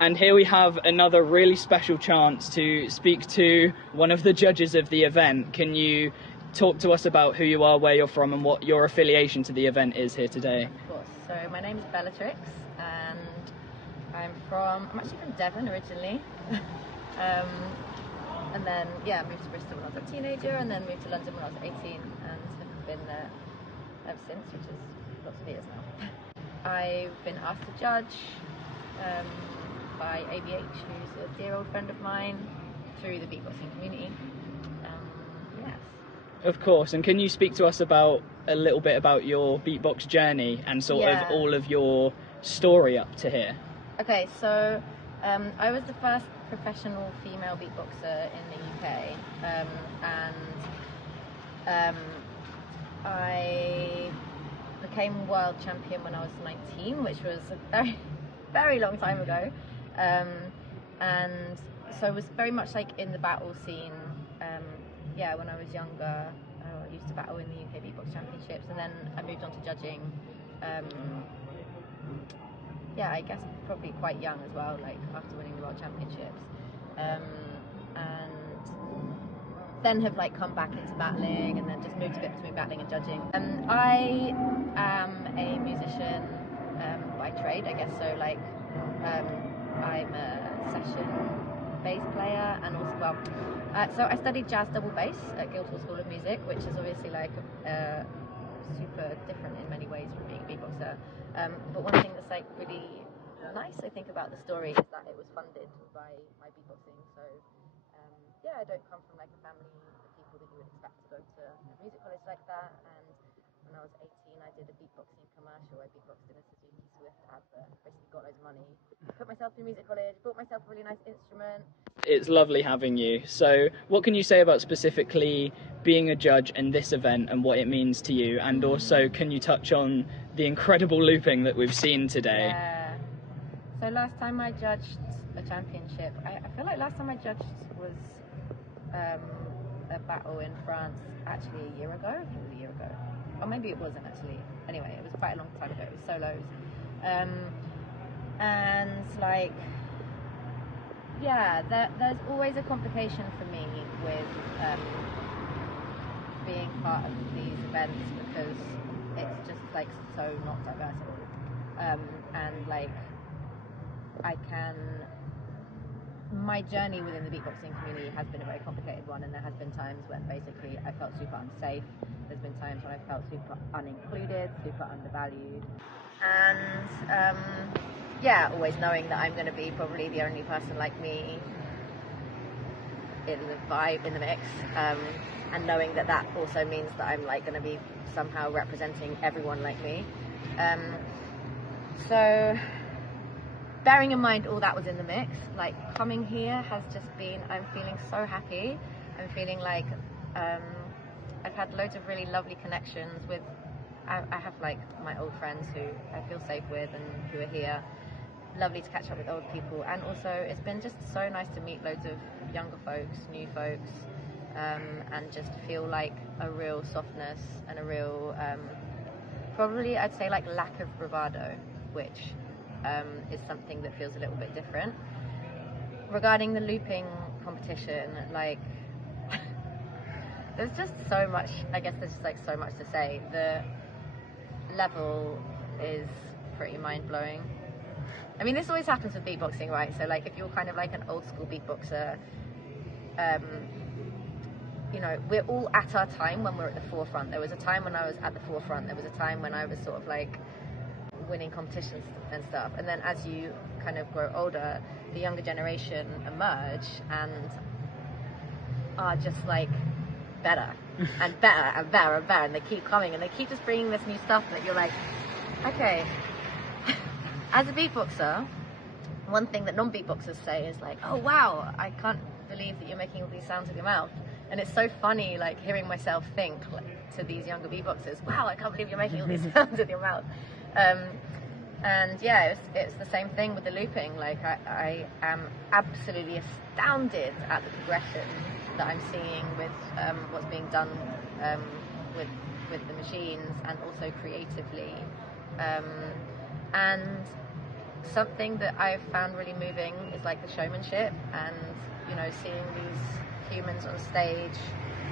And here we have another really special chance to speak to one of the judges of the event. Can you talk to us about who you are, where you're from, and what your affiliation to the event is here today? Of course. So my name is Bellatrix, and I'm actually from Devon originally. And then, yeah, I moved to Bristol when I was a teenager, and then moved to London when I was 18, and have been there ever since, which is lots of years now. I've been asked to judge by ABH, who's a dear old friend of mine, through the beatboxing community. Yes. Of course, and can you speak to us about a little bit about your beatbox journey and sort of all of your story up to here? Okay, so I was the first professional female beatboxer in the UK, and I became world champion when I was 19, which was a very, very long time ago, and so I was very much like in the battle scene. Yeah, when I was younger, I used to battle in the UK Beatbox Championships, and then I moved on to judging. Yeah, I guess probably quite young as well, like after winning the World Championships, and then have like come back into battling, and then just moved a bit between battling and judging. I am a musician by trade, I guess. So like I'm a session bass player, and also so I studied jazz double bass at Guildhall School of Music, which is obviously like super different in many ways from being a beatboxer. But one thing that's like really nice, I think, about the story is that it was funded by my beatboxing. So yeah, I don't come from like a family of people that you would expect to go to a music college like that. And when I was 18, I did a beatboxing commercial. I beatboxed in a Suzuki Swift advert. Basically got loads of money, put myself through music college, bought myself a really nice instrument. It's lovely having you. So what can you say about specifically being a judge in this event and what it means to you? And also, can you touch on the incredible looping that we've seen today? Yeah. So last time I judged a championship, I feel like last time I judged was a battle in France actually a year ago. I think it was a year ago. Or maybe it wasn't actually. Anyway, it was quite a long time ago. It was solos. And like, yeah, there's always a complication for me with being part of these events, because it's just like so not diverse at all. And like, my journey within the beatboxing community has been a very complicated one, and there has been times when basically I felt super unsafe. There's been times when I felt super unincluded, super undervalued, and yeah, always knowing that I'm going to be probably the only person like me in the vibe, in the mix, and knowing that that also means that I'm like going to be somehow representing everyone like me. So bearing in mind all that was in the mix, like coming here has just been, I'm feeling so happy. I'm feeling like I've had loads of really lovely connections with, I have like my old friends who I feel safe with and who are here. Lovely to catch up with old people, and also it's been just so nice to meet loads of younger folks, new folks, and just feel like a real softness and a real, probably I'd say like lack of bravado, which is something that feels a little bit different. Regarding the looping competition, like there's just so much, I guess there's just like so much to say. The level is pretty mind-blowing. I mean, this always happens with beatboxing, right? So like if you're kind of like an old school beatboxer, you know, we're all at our time when we're at the forefront. There was a time when I was at the forefront. There was a time when I was sort of like winning competitions and stuff. And then as you kind of grow older, the younger generation emerge and are just like better and better and better and better. And they keep coming and they keep just bringing this new stuff that you're like, okay. As a beatboxer, one thing that non-beatboxers say is like, oh wow, I can't believe that you're making all these sounds with your mouth. And it's so funny, like hearing myself think like, to these younger beatboxers, wow, I can't believe you're making all these sounds with your mouth. And yeah, it's the same thing with the looping. Like I am absolutely astounded at the progression that I'm seeing with what's being done with the machines, and also creatively. And something that I've found really moving is like the showmanship, and you know, seeing these humans on stage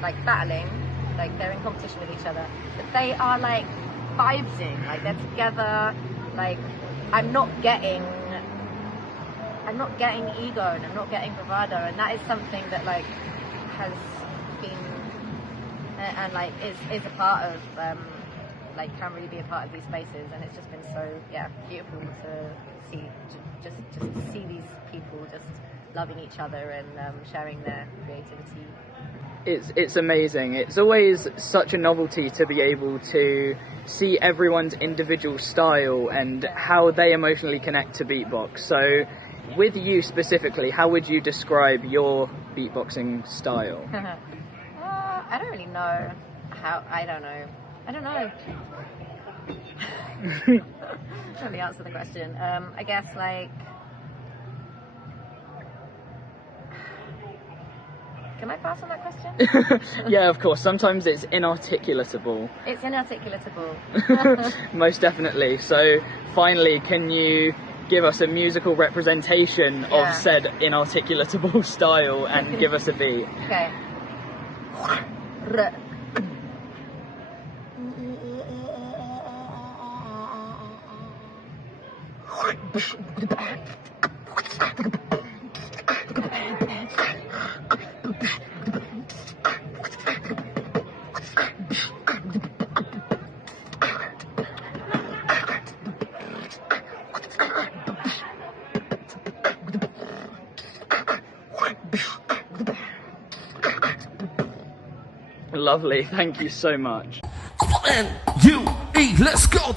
like battling, like they're in competition with each other, but they are like vibesing, like they're together. Like I'm not getting ego, and I'm not getting bravado, and that is something that like has been and like is a part of like can really be a part of these spaces, and it's just been so beautiful to see, just to see these people just loving each other and sharing their creativity. It's amazing. It's always such a novelty to be able to see everyone's individual style and how they emotionally connect to beatbox. So with you specifically, how would you describe your beatboxing style? I don't really know how. I don't know. I don't really answer the question. I guess like, can I pass on that question? Yeah, of course. Sometimes it's inarticulatable. It's inarticulatable. Most definitely. So finally, can you give us a musical representation of said inarticulatable style and give us a beat? Okay. Lovely, thank you so much. NUE, let's go.